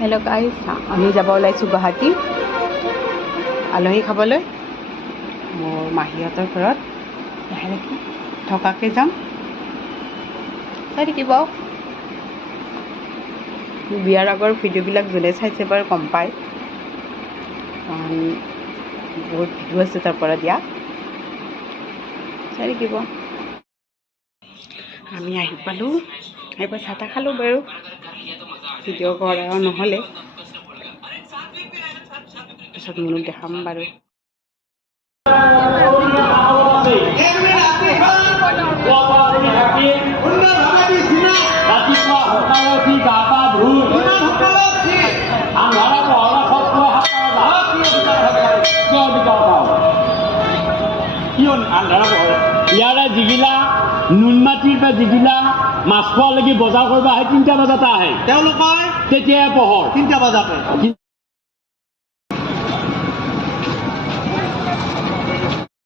Hello' guys, আমি যাব ওলাইছোঁ গুৱাহাটী আলহী খাবলৈ। মোৰ মাহীহঁতৰ ঘৰত লাহে লাহে থকাকৈ যাম। চাই থাকিব। বিয়াৰ আগৰ ভিডিঅ'বিলাক যোনে চাইছে বাৰু গম পায়, কাৰণ বহুত ভিডিঅ' আছে তাৰ পৰা দিয়া। চাই থাকিব। আমি আহি পালোঁ, এইবাৰ চাহ তাহ খালোঁ বাৰু, ভিডিঅ' কৰা নহ'লে, পিছত মনত দেখাম বাৰু। ইয়াৰে যিগিলা নুনমাটিৰ পৰা যিগিলা মাছ খোৱালৈকে বজাৰ কৰিব আহে 3টা বজাতে আহে, তেওঁলোকৰ তেতিয়াই পোহৰ 3টা বজাতে।